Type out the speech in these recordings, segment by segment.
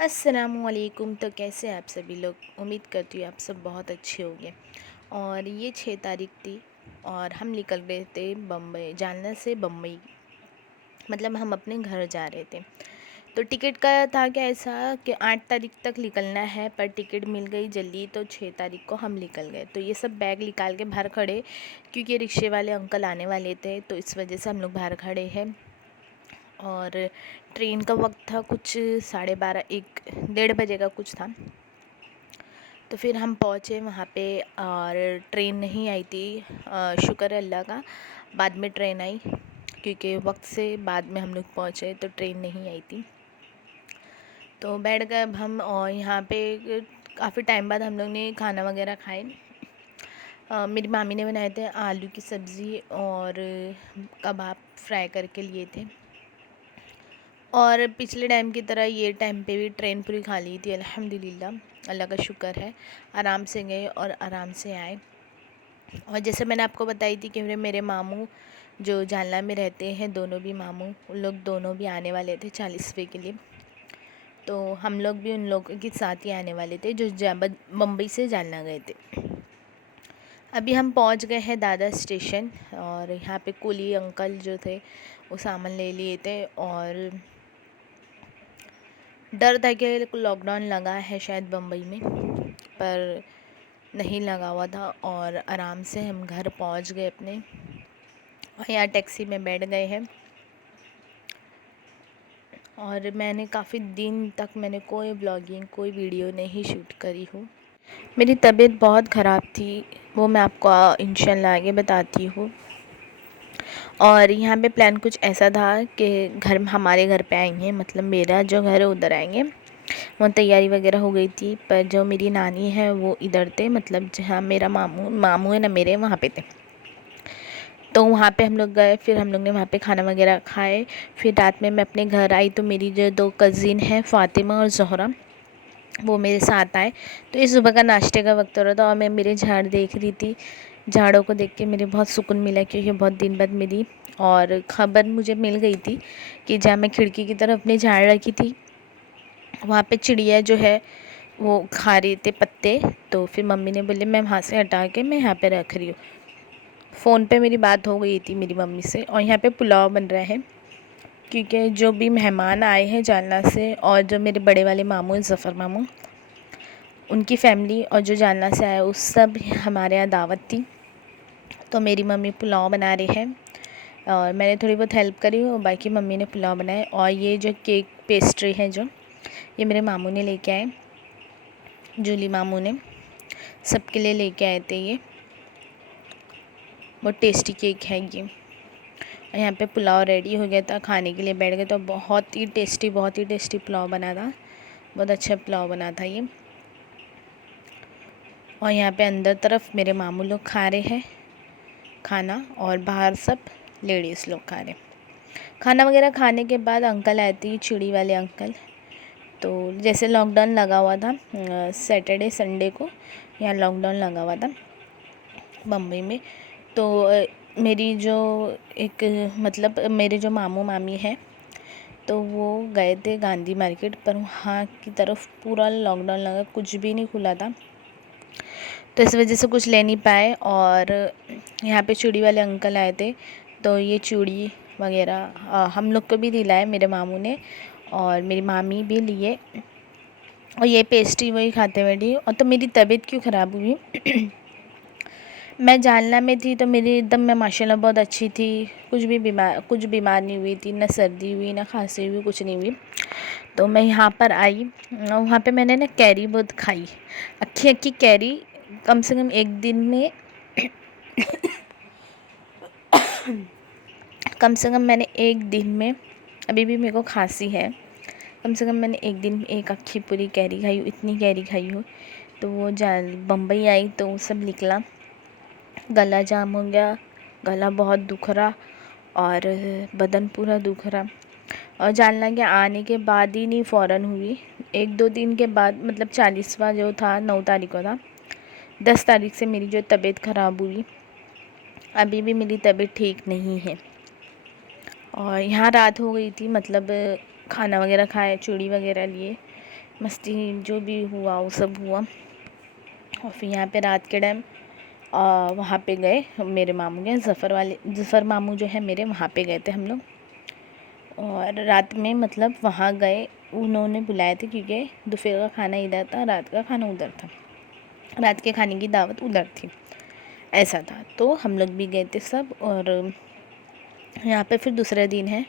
अस्सलामुअलैकुम। तो कैसे हैं आप सभी लोग? उम्मीद करती हूँ आप सब बहुत अच्छे होंगे। और ये 6 तारीख थी और हम निकल रहे थे बम्बई, जालना से बम्बई। मतलब हम अपने घर जा रहे थे। तो टिकट का था क्या ऐसा कि 8 तारीख तक निकलना है, पर टिकट मिल गई जल्दी तो 6 तारीख को हम निकल गए। तो ये सब बैग निकाल के बाहर खड़े, क्योंकि रिक्शे वाले अंकल आने वाले थे, तो इस वजह से हम लोग बाहर खड़े हैं। और ट्रेन का वक्त था कुछ 12:30, 1 डेढ़ बजे का कुछ था। तो फिर हम पहुँचे वहाँ पे और ट्रेन नहीं आई थी। शुक्र है अल्लाह का, बाद में ट्रेन आई, क्योंकि वक्त से बाद में हम लोग पहुँचे तो ट्रेन नहीं आई थी। तो बैठ गए अब हम, और यहाँ पे काफ़ी टाइम बाद हम लोग ने खाना वगैरह खाए। मेरी मामी ने बनाए थे आलू की सब्ज़ी और कबाब फ्राई करके लिए थे। और पिछले टाइम की तरह ये टाइम पे भी ट्रेन पूरी खा ली थी अल्हम्दुलिल्लाह। अल्लाह का शुक्र है, आराम से गए और आराम से आए। और जैसे मैंने आपको बताई थी कि मेरे मामू जो जालना में रहते हैं, दोनों भी मामू, उन लोग दोनों भी आने वाले थे 40वें के लिए। तो हम लोग भी उन लोगों के साथ ही आने वाले थे जो मुंबई से जालना गए थे। अभी हम पहुंच गए हैं दादर स्टेशन, और यहाँ पे कुली अंकल जो थे वो सामान ले लिए थे। और डर था कि लॉकडाउन लगा है शायद बम्बई में, पर नहीं लगा हुआ था। और आराम से हम घर पहुंच गए अपने, और यहाँ टैक्सी में बैठ गए हैं। और मैंने काफ़ी दिन तक कोई ब्लॉगिंग, कोई वीडियो नहीं शूट करी हूँ। मेरी तबीयत बहुत ख़राब थी, वो मैं आपको इंशाल्लाह आगे बताती हूँ। और यहाँ पे प्लान कुछ ऐसा था कि हमारे घर पे आएंगे, मतलब मेरा जो घर है उधर आएंगे। वो तैयारी वगैरह हो गई थी, पर जो मेरी नानी है वो इधर थे, मतलब जहाँ मेरा मामू मामू है ना मेरे, वहाँ पे थे। तो वहाँ पे हम लोग गए, फिर हम लोग ने वहाँ पे खाना वगैरह खाए। फिर रात में मैं अपने घर आई तो मेरी जो 2 कज़िन हैं फ़ातिमा और ज़ोहरा, वो मेरे साथ आए। तो इस सुबह का नाश्ते का वक्त हो रहा था और मैं मेरे झाड़ देख रही थी। झाड़ों को देख के मुझे बहुत सुकून मिला, क्योंकि बहुत दिन बाद मेरी और ख़बर मुझे मिल गई थी कि जहाँ मैं खिड़की की तरफ अपनी झाड़ रखी थी, वहाँ पे चिड़िया जो है वो खा रहे थे पत्ते। तो फिर मम्मी ने बोले मैं वहाँ से हटा के मैं यहाँ पे रख रही हूँ। फ़ोन पे मेरी बात हो गई थी मेरी मम्मी से। और यहाँ पे पुलाव बन रहा है, क्योंकि जो भी मेहमान आए हैं जालना से, और जो मेरे बड़े वाले मामू हैं ज़फ़र मामू, उनकी फ़ैमिली, और जो जालना से आए उस सब हमारे यहाँ दावत थी। तो मेरी मम्मी पुलाव बना रही है और मैंने थोड़ी बहुत हेल्प करी और बाकी मम्मी ने पुलाव बनाया। और ये जो केक पेस्ट्री है जो ये मेरे मामू ने लेके आए, जूली मामू ने सबके लिए लेके आए थे। ये बहुत टेस्टी केक है ये। और यहाँ पे पुलाव रेडी हो गया था, खाने के लिए बैठ गए तो बहुत ही टेस्टी पुलाव बना था। बहुत अच्छा पुलाव बना था ये। और यहाँ पे अंदर तरफ मेरे मामू लोग खा रहे हैं खाना, और बाहर सब लेडीज़ लोग खा रहे। खाना वगैरह खाने के बाद अंकल आए थे, चूड़ी वाले अंकल। तो जैसे लॉकडाउन लगा हुआ था सैटरडे संडे को यहाँ लॉकडाउन लगा हुआ था बम्बई में। तो मेरी जो एक मतलब मेरे जो मामू मामी हैं, तो वो गए थे गांधी मार्केट, पर वहाँ की तरफ पूरा लॉकडाउन लगा, कुछ भी नहीं खुला था। तो इस वजह से कुछ ले नहीं पाए। और यहाँ पे चूड़ी वाले अंकल आए थे, तो ये चूड़ी वगैरह हम लोग को भी दिलाए मेरे मामू ने, और मेरी मामी भी लिए। और ये पेस्ट्री वही खाते बैठी। और तो मेरी तबीयत क्यों ख़राब हुई मैं जालना में थी तो मेरी एकदम मैं माशाल्लाह बहुत अच्छी थी, कुछ बीमार नहीं हुई थी, ना सर्दी हुई ना खांसी हुई, कुछ नहीं हुई। तो मैं यहाँ पर आई, वहाँ पे मैंने ना कैरी बहुत खाई, अक्खी अक्खी कैरी, कम से कम एक दिन में कम से कम मैंने एक दिन में, अभी भी मेरे को खांसी है, कम से कम मैंने एक दिन में एक अक्खी पूरी कैरी खाई हूँ, इतनी कैरी खाई हूँ। तो वो बम्बई आई तो वो सब निकला, गला जाम हो गया, गला बहुत दुख रहा और बदन पूरा दुख रहा। और जालना के आने के बाद ही नहीं, फ़ौरन हुई, 1-2 दिन के बाद, मतलब 40वां जो था 9 तारीख को था, 10 तारीख से मेरी जो तबीयत ख़राब हुई, अभी भी मेरी तबीयत ठीक नहीं है। और यहाँ रात हो गई थी, मतलब खाना वगैरह खाए, चूड़ी वगैरह लिए, मस्ती जो भी हुआ वो सब हुआ। और फिर यहाँ पे रात के टाइम वहाँ पे गए मेरे मामू के, ज़फ़र मामू जो है मेरे, वहाँ पे गए थे हम लोग। और रात में मतलब वहाँ गए, उन्होंने बुलाए थे क्योंकि दोपहर का खाना इधर था, रात का खाना उधर था, रात के खाने की दावत उधर थी, ऐसा था। तो हम लोग भी गए थे सब। और यहाँ पे फिर दूसरा दिन है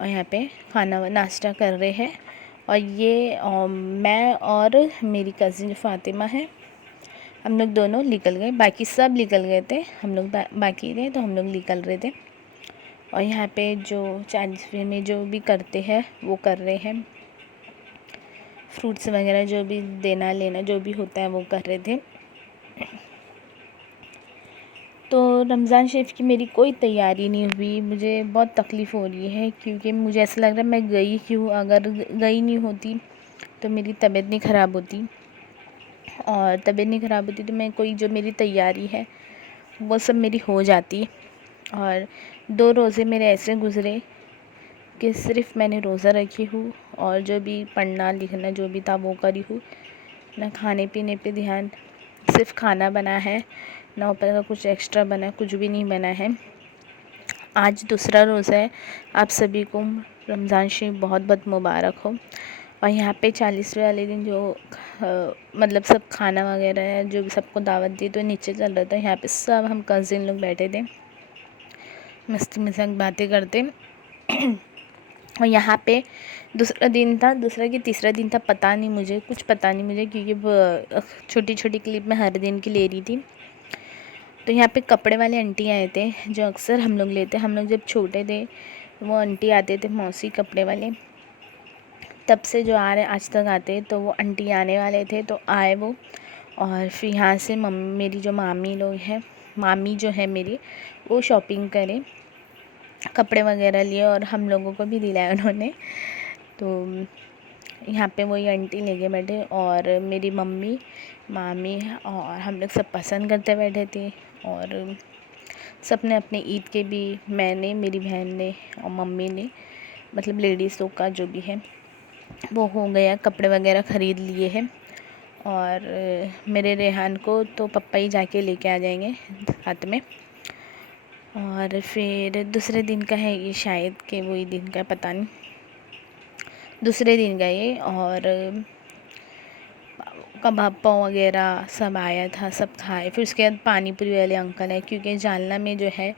और यहाँ पे खाना नाश्ता कर रहे हैं। और ये मैं और मेरी कज़िन फ़ातिमा है, हम लोग दोनों निकल गए, बाकी सब निकल गए थे, हम लोग बाकी थे, तो हम लोग निकल रहे थे। और यहाँ पे जो चालीसवें में जो भी करते हैं वो कर रहे हैं, फ्रूट्स वगैरह जो भी देना लेना जो भी होता है वो कर रहे थे। तो रमज़ान शरीफ की मेरी कोई तैयारी नहीं हुई, मुझे बहुत तकलीफ़ हो रही है क्योंकि मुझे ऐसा लग रहा है मैं गई क्यों, अगर गई नहीं होती तो मेरी तबीयत नहीं ख़राब होती, और तबीयत नहीं ख़राब होती तो मैं कोई जो मेरी तैयारी है वो सब मेरी हो जाती। और 2 रोज़े मेरे ऐसे गुज़रे कि सिर्फ़ मैंने रोज़ा रखी हूँ और जो भी पढ़ना लिखना जो भी था वो करी हूँ, ना खाने पीने पे ध्यान, सिर्फ खाना बना है, ना ऊपर का कुछ एक्स्ट्रा बना, कुछ भी नहीं बना है। आज दूसरा रोज़ा है, आप सभी को रमज़ान शरीफ बहुत बहुत मुबारक हो। और यहाँ पे 40वें वाले दिन जो मतलब सब खाना वगैरह है जो भी सबको दावत दी, तो नीचे चल रहा था, यहाँ पे सब हम कज़िन लोग बैठे थे मस्ती मजाक बातें करते। और यहाँ पे दूसरा दिन था, दूसरा कि तीसरा दिन था, पता नहीं मुझे, कुछ पता नहीं मुझे, क्योंकि छोटी छोटी क्लिप मैं हर दिन की ले रही थी। तो यहाँ पे कपड़े वाले आंटी आए थे जो अक्सर हम लोग लेते, हम लोग जब छोटे थे वो आंटी आते थे, मौसी कपड़े वाले, तब से जो आ रहे आज तक आते, तो वो आंटी आने वाले थे तो आए वो। और फिर यहाँ से मेरी जो मामी लोग हैं, मामी जो है मेरी, वो शॉपिंग करे, कपड़े वगैरह लिए और हम लोगों को भी दिलाया उन्होंने। तो यहाँ पे वही आंटी लेके बैठे और मेरी मम्मी मामी और हम लोग सब पसंद करते बैठे थे। और सब ने अपने ईद के भी, मैंने, मेरी बहन ने और मम्मी ने, मतलब लेडीज़ लोग का जो भी है वो हो गया, कपड़े वगैरह ख़रीद लिए हैं। और मेरे रेहान को तो पप्पा ही जाके लेके आ जाएंगे साथ में। और फिर दूसरे दिन का है ये, शायद कि वही दिन का, पता नहीं, दूसरे दिन का ये। और कबाब पाव वगैरह सब आया था, सब खाए। फिर उसके बाद पानी पूरी वाले अंकल है, क्योंकि जालना में जो है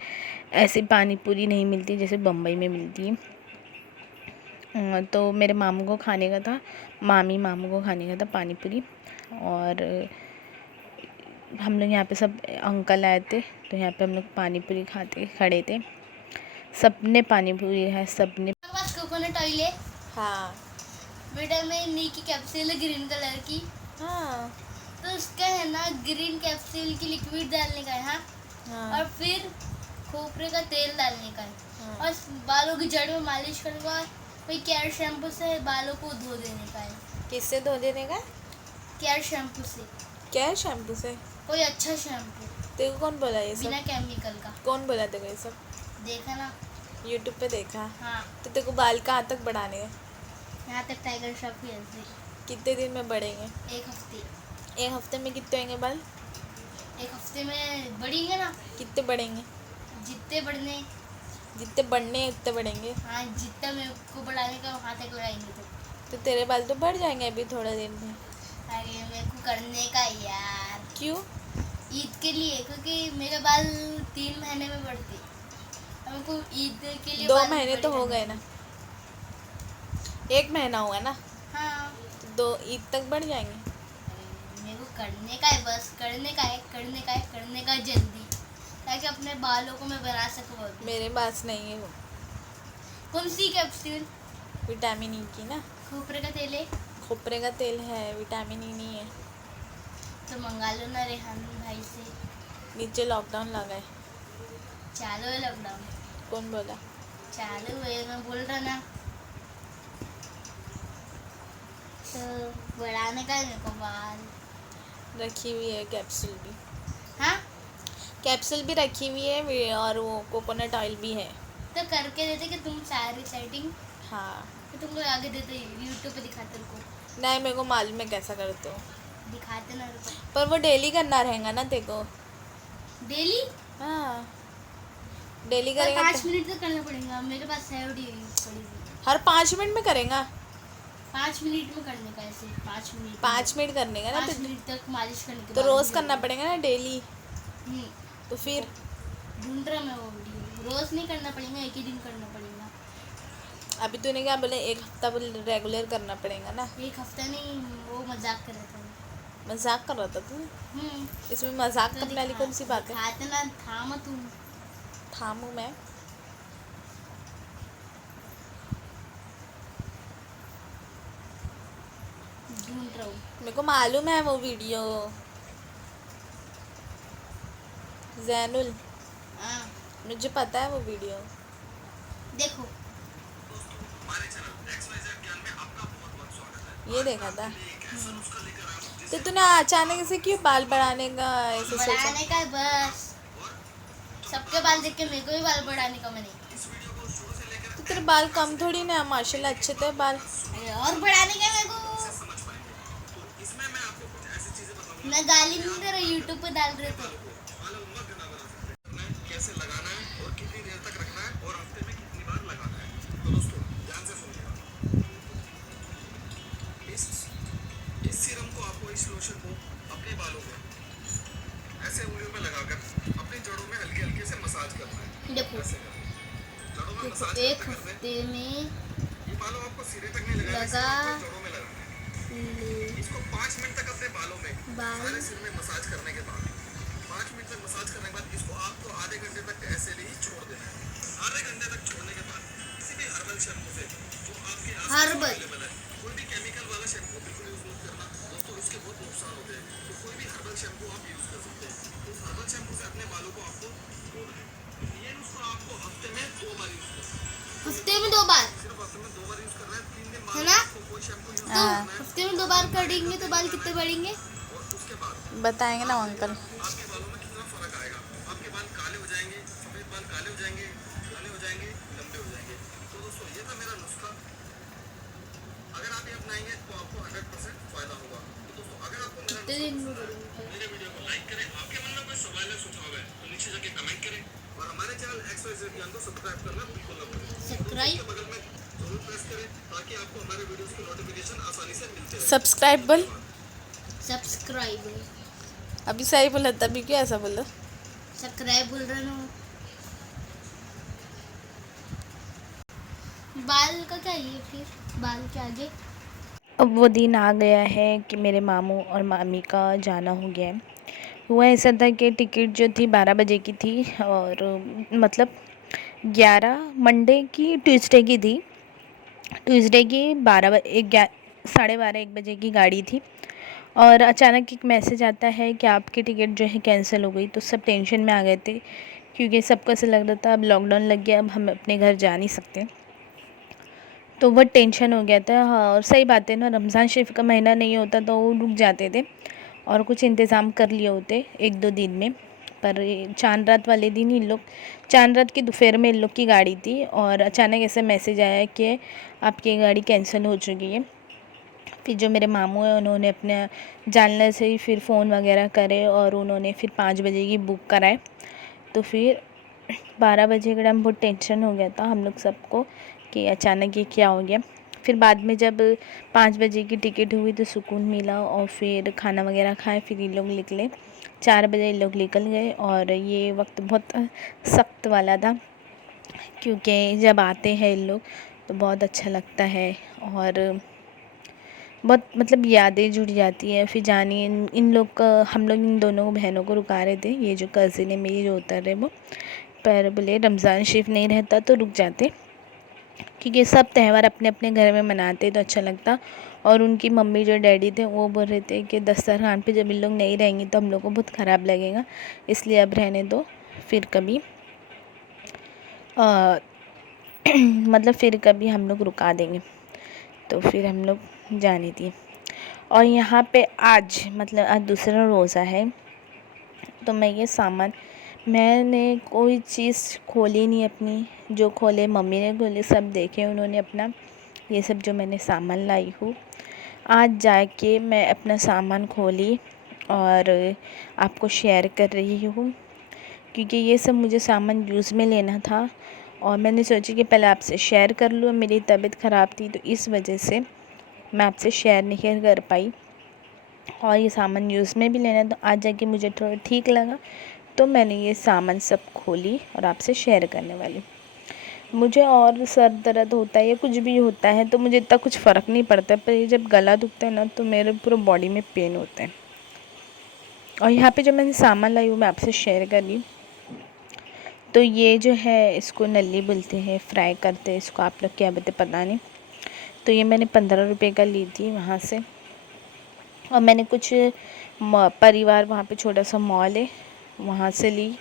ऐसी पानी पूरी नहीं मिलती जैसे बम्बई में मिलती है। तो मेरे मामू को खाने का था, मामू को खाने का था पानी पूरी। और हम लोग यहाँ पे सब अंकल आए थे, तो यहाँ पे हम लोग पानी पूरी खाते खड़े थे, सब ने पानी पूरी है, सब ने। कोकोनट ऑयल है, हाँ विटामिन ई की कैप्सूल है ग्रीन कलर की। हाँ तो उसका है ना ग्रीन कैप्सूल की लिक्विड डालने का है। हाँ? हाँ और फिर खोपरे का तेल डालने का है। हाँ। और बालों की जड़ में मालिश करने का, कोई केयर शैम्पू से बालों को धो देने का है। किससे धो देने का? केयर शैम्पू से, क्या है शैम्पू से? कोई अच्छा शैम्पू तेरे को कौन बोला ये सब? बिना केमिकल का। कौन बोला तेरे को ये सब? देखा ना। यूट्यूब पे देखा। हाँ, तो तेरे को बाल कहाँ तक बढ़ाने हैं? यहाँ तक टाइगर श्रॉफ की ऐसे कितने दिन में बढ़ेंगे? 1 हफ्ते। 1 हफ्ते में कितने होंगे बाल? 1 हफ्ते में बढ़ेंगे ना, कितने बढ़ेंगे? जितने बढ़ने। जितने बढ़ने हैं उतने बढ़ेंगे। हाँ, जितना मेरे को बढ़ाने का वहाँ तक लगाएंगे। तो तेरे बाल तो बढ़ जाएंगे अभी थोड़े दिन में। अरे मेरे को करने का यार, क्यों? ईद के लिए, क्योंकि मेरे बाल 3 महीने में बढ़ते। अब मेरे को ईद के लिए 2 बाल महीने बड़े तो हो करने गए ना, 1 महीना हुआ ना, हैं। हाँ, तो 2 ईद तक बढ़ जाएंगे। मेरे को करने का है, बस करने का है, करने का है, करने का है जल्दी, ताकि अपने बालों को मैं बना सकूँ। मेरे पास नहीं है वो कौन सी कैप्सूल? विटामिन ई की ना। खोपरे का तेल है खोपरे का तेल है, विटामिन ई नहीं है। तो मंगा लो ना रेहान भाई से। नीचे लॉकडाउन लगा है। चालू है लॉकडाउन? कौन बोला? चालू है, मैं बोल रहा ना। तो बढ़ाने का है मेरे को बाल। रखी हुई है कैप्सूल भी। हाँ, कैप्सूल भी रखी हुई है और वो कोकोनट ऑयल भी है। तो करके देते कि तुम सारी सेटिंग, हाँ तो तुम लोग आगे देते यूट्यूब पे दिखाते को। नहीं, मेरे को मालूम है कैसा करते हो, दिखाते ना रुको। पर वो डेली करना रहेगा ना तेरे को। डेली हाँ, डेली पर करेगा 5 तो मिनट तो करना पड़ेगा, मेरे पास है पड़ी हुई। हर 5 मिनट में करेगा। 5 मिनट में करने का, ऐसे 5 मिनट 5 मिनट करने का ना 5 तो मिनट तक मालिश करने के तो बाद रोज़ भी करना करेगा। पड़ेगा ना डेली। हम्म, तो फिर ढूंढ रहा मैं वो वीडियो। रोज नहीं करना पड़ेगा, एक ही दिन करना पड़ेगा। अभी तूने क्या बोले, 1 हफ्ता रेगुलर करना पड़ेगा ना। एक हफ्ता नहीं, वो मजाक कर रहा था। मजाक कर रहा था तू। हम्म, इसमें मजाक तो करने वाली कौन सी बात है। दिखाते ना, था मत तू। थामू मैं। ढूंढ रहा हूँ। मेरे को मालूम है वो वीडियो। जैनुल, हाँ, मुझे पता है वो वीडियो। देखो। ये देखा था। हम्म, तो तूने अचानक से क्यों बाल बढ़ाने का ऐसे सोचा। बढ़ाने का है बस। सबके बाल देख के मेरे को भी बाल बढ़ाने का मन है। तो तेरे बाल कम थोड़ी ना है, माशाल्लाह अच्छे थे बाल। अरे और बढ़ाने का है मेरे को। मैं गाली नहीं दे रहा, यूट्यूब पे डाल रहे थे। कैसे लगाना है और कितनी देर तक रखना है और हफ्ते में कितनी बार लगाना है। तो दोस्तों ध्यान से सुनिएगा। इस सीरम को आपको, इस लोशन को अपने बालों में ऐसे उंगलियों में लगाकर अपनी जड़ों में हल्के हल्के से मसाज करना है। देखो ऐसे करना है। जड़ों में मसाज एक करते करते हफ्ते में ये बालों आपको सिरे तक नहीं लगाना है, लगा सिर्फ आपको जड़ों में लगाना है। इसको 5 मिनट तक अपने बालों में सारे सिर में मसाज करने के बाद 5 मिनट तक मसाज करने के बाद इसको आपको आधे घंटे तक ऐसे ही छोड़ देना है। आधे घंटे तक छोड़ने के बाद किसी भी हर्बल शैम्पू से जो आपके आसपास हर्बल अवेलेबल है, कोई भी केमिकल वाला शैम्पू बिल्कुल यूज मत करना दोस्तों, इसके बहुत नुकसान होते हैं। तो कोई भी हर्बल शैम्पू आप यूज कर सकते हैं। तो उस हर्बल शैम्पू से अपने बालों को आपको धोना है। ये नुस्खा आपको हफ्ते में 2 बार यूज करना है। हफ्ते में 2 बार सिर्फ हफ्ते में 2 बार यूज करना है। 3 दिन है बाद ना। आपको कोई शैम्पू यूज तो हाँ, हफ्ते में 2 बार करेंगे तो बाल कितने बढ़ेंगे। और उसके बाद बताएंगे ना अंकल। आपके बालों में कितना फर्क आएगा। आपके बाल काले हो जाएंगे, सफेद बाल काले हो जाएंगे, घने हो जाएंगे, लंबे हो जाएंगे। तो दोस्तों ये था मेरा नुस्खा। अगर आप ये अपनाएंगे तो आपको 100% फायदा होगा। तो दोस्तों अगर आपको कितने दिन में बढ़ेंगे। मेरे वीडियो को लाइक करें, आपके मन में कोई सवाल है, सुझाव है तो नीचे जाके कमेंट करें और हमारे चैनल XYZ ज्ञान को सब्सक्राइब करना बिल्कुल ना भूलें। सब्सक्राइब के बगल में जरूर प्रेस करें ताकि आपको हमारे वीडियोस की नोटिफिकेशन आसानी से मिलते रहे। सब्सक्राइब बोल। सब्सक्राइब अभी सही बोला, तभी क्यों ऐसा बोला। सब्सक्राइब बोल रहा हूँ। बाल का क्या है फिर, बाल के आगे। अब वो दिन आ गया है कि मेरे मामू और मामी का जाना हो गया है। हुआ ऐसा था कि टिकट जो थी 12 बजे की थी और मतलब 11 मंडे की ट्यूसडे की थी। ट्यूसडे की 12:30 1 बजे की गाड़ी थी और अचानक एक मैसेज आता है कि आपकी टिकट जो है कैंसिल हो गई। तो सब टेंशन में आ गए थे क्योंकि सबको ऐसा लग रहा था अब लॉकडाउन लग गया, अब हम अपने घर जा नहीं सकते। तो बहुत टेंशन हो गया था। हाँ, और सही बात है ना, रमज़ान शरीफ का महीना नहीं होता तो वो रुक जाते थे और कुछ इंतज़ाम कर लिए होते 1-2 दिन में। पर चांद रात वाले दिन इन लोग, चांद रात की दोपहर में इन लोग की गाड़ी थी और अचानक ऐसा मैसेज आया कि आपकी गाड़ी कैंसिल हो चुकी है। फिर जो मेरे मामू हैं उन्होंने अपने जानने से ही फिर फ़ोन वगैरह करे और उन्होंने फिर 5 बजे की बुक कराए। तो फिर 12 बजे के टाइम बहुत टेंशन हो गया था हम लोग सबको कि अचानक ये क्या हो गया। फिर बाद में जब 5 बजे की टिकट हुई तो सुकून मिला और फिर खाना वगैरह खाए, फिर ये लोग निकले। 4 बजे ये लोग निकल गए और ये वक्त बहुत सख्त वाला था क्योंकि जब आते हैं ये लोग तो बहुत अच्छा लगता है और बहुत मतलब यादें जुड़ जाती है। फिर जानिए इन लोग का, हम लोग इन दोनों बहनों को रुका रहे थे, ये जो कज़िन है मेरी जो उतर रहे वो, पर बोले रमज़ान शरीफ नहीं रहता तो रुक जाते क्योंकि सब त्यौहार अपने अपने घर में मनाते तो अच्छा लगता। और उनकी मम्मी जो डैडी थे वो बोल रहे थे कि दस्तरखान पे जब इन लोग नहीं रहेंगे तो हम लोग को बहुत ख़राब लगेगा, इसलिए अब रहने दो, फिर कभी मतलब फिर कभी हम लोग रुका देंगे। तो फिर हम लोग जाने दिए। और यहाँ पे आज मतलब आज दूसरा रोज़ा है तो मैं ये सामान, मैंने कोई चीज़ खोली नहीं अपनी, जो खोले मम्मी ने खोले, सब देखे उन्होंने अपना। ये सब जो मैंने सामान लाई हूँ आज जाके मैं अपना सामान खोली और आपको शेयर कर रही हूँ, क्योंकि ये सब मुझे सामान यूज़ में लेना था और मैंने सोचा कि पहले आपसे शेयर कर लूँ। मेरी तबीयत ख़राब थी तो इस वजह से मैं आपसे शेयर नहीं कर पाई, और ये सामान यूज़ में भी लेना तो आज जाके मुझे थोड़ा ठीक लगा, तो मैंने ये सामान सब खोली और आपसे शेयर करने वाली। मुझे और सर दर्द होता है या कुछ भी होता है तो मुझे इतना कुछ फ़र्क नहीं पड़ता, पर ये जब गला दुखता है ना तो मेरे पूरे बॉडी में पेन होता है। और यहाँ पे जो मैंने सामान लाई वो मैं आपसे शेयर कर रही हूँ। तो ये जो है इसको नल्ली बोलते हैं, फ्राई करते हैं इसको, आप लोग क्या बोलते पता नहीं। तो ये मैंने 15 रुपये का ली थी वहाँ से, और मैंने कुछ परिवार वहाँ पे छोटा सा मॉल है वहाँ से ली,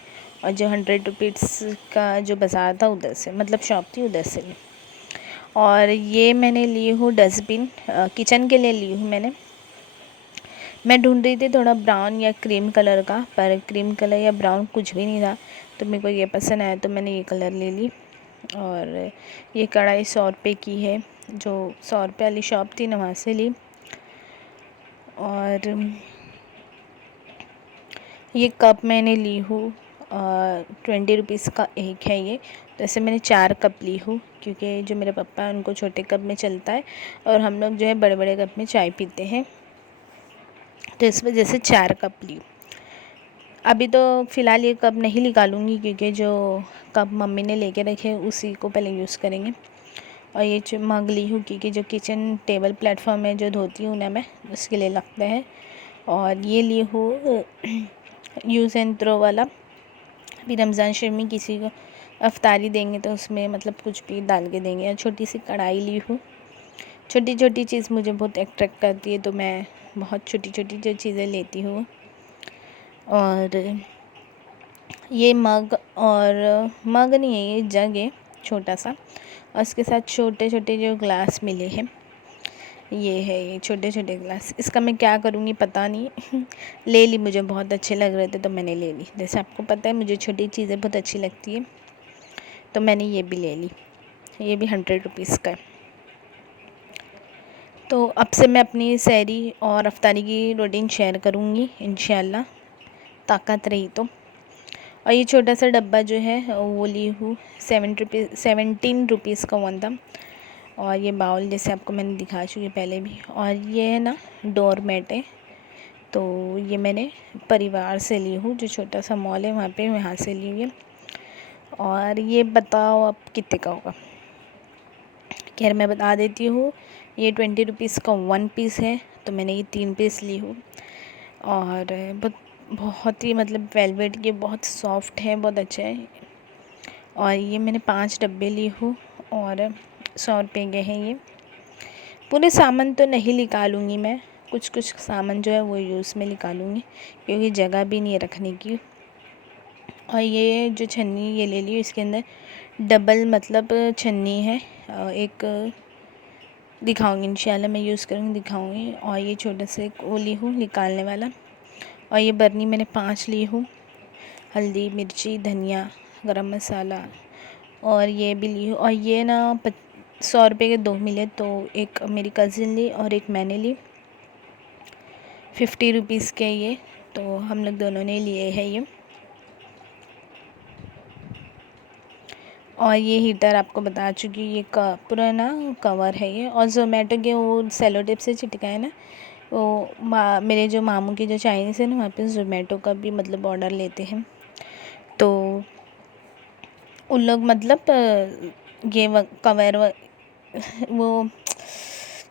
और जो 100 रुपीज़ का जो बाज़ार था उधर से, मतलब शॉप थी उधर से ली। और ये मैंने ली हूँ डस्टबिन, किचन के लिए ली हूँ मैं ढूंढ रही थी थोड़ा ब्राउन या क्रीम कलर का, पर क्रीम कलर या ब्राउन कुछ भी नहीं था, तो मेरे को ये पसंद आया तो मैंने ये कलर ले ली। और ये कढ़ाई 100 रुपये की है, जो 100 रुपये वाली शॉप थी ना वहाँ से ली। और ये कप मैंने ली हूँ 20 रुपीज़ का एक है ये, तो ऐसे मैंने 4 कप ली हूँ, क्योंकि जो मेरे पापा हैं उनको छोटे कप में चलता है और हम लोग जो है बड़े बड़े कप में चाय पीते हैं, तो इस वजह से 4 कप ली। अभी तो फ़िलहाल ये कप नहीं निकालूंगी, क्योंकि जो कप मम्मी ने लेके रखे उसी को पहले यूज़ करेंगे। और ये जो मग ली हूँ, क्योंकि जो किचन टेबल प्लेटफॉर्म है जो धोती हूँ ना मैं, उसके लिए लगता है। और ये ली हूँ यूज़ एंड थ्रो वाला, अभी रमज़ान शरीफ में किसी को अफ्तारी देंगे तो उसमें मतलब कुछ भी डाल के देंगे। और छोटी सी कढ़ाई ली हूँ। छोटी छोटी चीज़ मुझे बहुत अट्रैक्ट करती है, तो मैं बहुत छोटी छोटी जो चीज़ें लेती हूँ। और ये मग, और मग नहीं है, ये जग है छोटा सा, और इसके साथ छोटे छोटे जो ग्लास मिले हैं, ये है ये छोटे छोटे ग्लास। इसका मैं क्या करूँगी पता नहीं ले ली, मुझे बहुत अच्छे लग रहे थे तो मैंने ले ली। जैसे आपको पता है मुझे छोटी चीज़ें बहुत अच्छी लगती है, तो मैंने ये भी ले ली। ये भी 100 रुपीज़ का है। तो अब से मैं अपनी सहरी और अफ्तारी की रूटीन शेयर करूँगी इंशाल्लाह, ताकत रही तो। और ये छोटा सा डब्बा जो है वो ली हूँ 17 रुपीज़ का वन था। और ये बाउल जैसे आपको मैंने दिखा चुकी पहले भी। और ये है ना डोर मैट है, तो ये मैंने परिवार से ली हूँ, जो छोटा सा मॉल है वहाँ पे, वहाँ से ली हुई है। और ये बताओ अब कितने का होगा, खैर मैं बता देती हूँ। ये 20 रुपीज़ का 1 पीस है, तो मैंने ये 3 पीस ली हूँ। और बहुत ही मतलब वेलवेट के, बहुत सॉफ्ट है, बहुत अच्छा है। और ये मैंने 5 डब्बे ली हूँ और 100 रुपये के हैं ये। पूरे सामान तो नहीं निकालूंगी मैं, कुछ कुछ सामान जो है वो यूज़ में निकालूंगी, क्योंकि जगह भी नहीं है रखने की। और ये जो छन्नी ये ले ली, इसके अंदर डबल मतलब छन्नी है, एक दिखाऊंगी इंशाल्लाह, मैं यूज़ करूँगी दिखाऊंगी। और ये छोटा सा एक वो ली हूँ निकालने वाला। और ये बर्नी मैंने 5 ली हूँ, हल्दी, मिर्ची, धनिया, गरम मसाला। और ये भी ली हूँ। और ये ना 100 रुपये के 2 मिले, तो एक मेरी कज़िन ली और एक मैंने ली, 50 रुपीज़ के ये, तो हम लोग दोनों ने लिए हैं ये। और ये हीटर आपको बता चुकी, ये पूरा ना कवर है ये। और ज़ोमैटो के वो सेलो टेप से चिटका है ना, वो मेरे जो मामू की जो चाइनीज़ है ना, वहाँ पे ज़ोमैटो का भी मतलब ऑर्डर लेते हैं, तो उन लोग मतलब ये कवर वो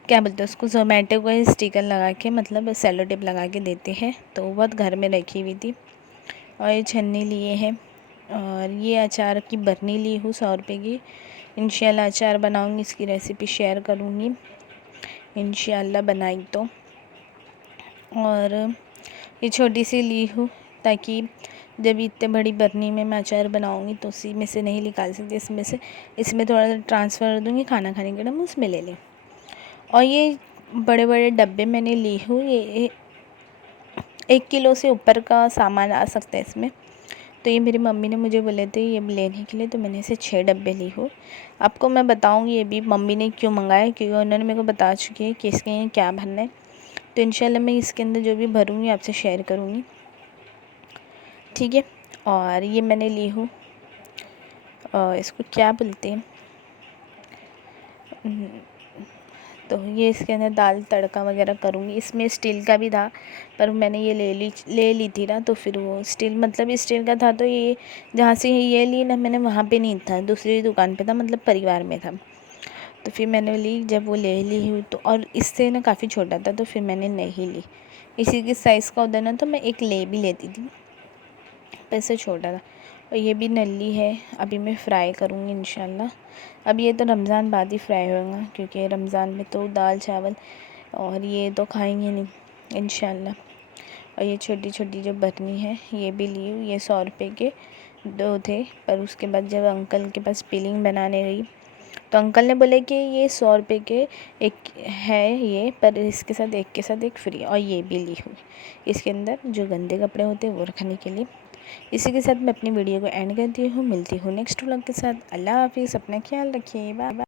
क्या बोलते हैं उसको, ज़ोमैटो का स्टिकर लगा के मतलब सेलो टेप लगा के देते हैं, तो वो बहुत घर में रखी हुई थी। और ये छन्नी लिए हैं। और ये अचार की बरनी ली हूँ 100 रुपये की। इंशाल्लाह अचार बनाऊँगी, इसकी रेसिपी शेयर करूँगी इंशाल्लाह बनाई तो। और ये छोटी सी ली हूँ, ताकि जब इतने बड़ी बरनी में मैं अचार बनाऊँगी तो उसी में से नहीं निकाल सकती, इसमें थोड़ा सा ट्रांसफ़र कर दूँगी, खाना खाने के टाइम उसमें ले लें। और ये बड़े बड़े डब्बे मैंने ली हूँ, ये 1 किलो से ऊपर का सामान आ सकता है इसमें, तो ये मेरी मम्मी ने मुझे बोले थे ये लेने के लिए, तो मैंने इसे 6 डब्बे ली हूँ। आपको मैं बताऊँगी ये भी मम्मी ने क्यों मंगाया, क्योंकि उन्होंने मेरे को बता चुकी है कि इसके लिए क्या भरना है। तो इंशाल्लाह मैं इसके अंदर जो भी भरूँगी आपसे शेयर करूँगी, ठीक है। और ये मैंने ली हूँ इसको क्या बोलते हैं, तो ये इसके अंदर दाल तड़का वगैरह करूँगी। इसमें स्टील का भी था पर मैंने ये ले ली थी ना, तो फिर वो स्टील मतलब स्टील का था, तो ये जहाँ से ये ली ना मैंने वहाँ पे नहीं था, दूसरी दुकान पे था, मतलब परिवार में था। तो फिर मैंने ली, जब वो ले ली हुई तो, और इससे ना काफ़ी छोटा था तो फिर मैंने नहीं ली। इसी के साइज़ का उधर ना तो मैं एक ले भी लेती थी, पर इससे छोटा था। और ये भी नली है, अभी मैं फ्राई करूँगी इंशाल्लाह। अब ये तो रमज़ान बाद ही फ्राई होगा, क्योंकि रमज़ान में तो दाल चावल और ये तो खाएंगे नहीं इंशाल्लाह। और ये छोटी छोटी जो बर्नी है ये भी ली हुई, ये 100 रुपये के 2 थे। पर उसके बाद जब अंकल के पास फिलिंग बनाने गई तो अंकल ने बोले कि ये 100 रुपये के एक है ये, पर इसके साथ एक फ्री। और ये भी ली हुई, इसके अंदर जो गंदे कपड़े होते हैं वो रखने के लिए। इसी के साथ मैं अपनी वीडियो को एंड करती हूँ, मिलती हूँ नेक्स्ट व्लॉग के साथ। अल्लाह हाफिज़, अपना ख्याल रखिए, बाय बाय।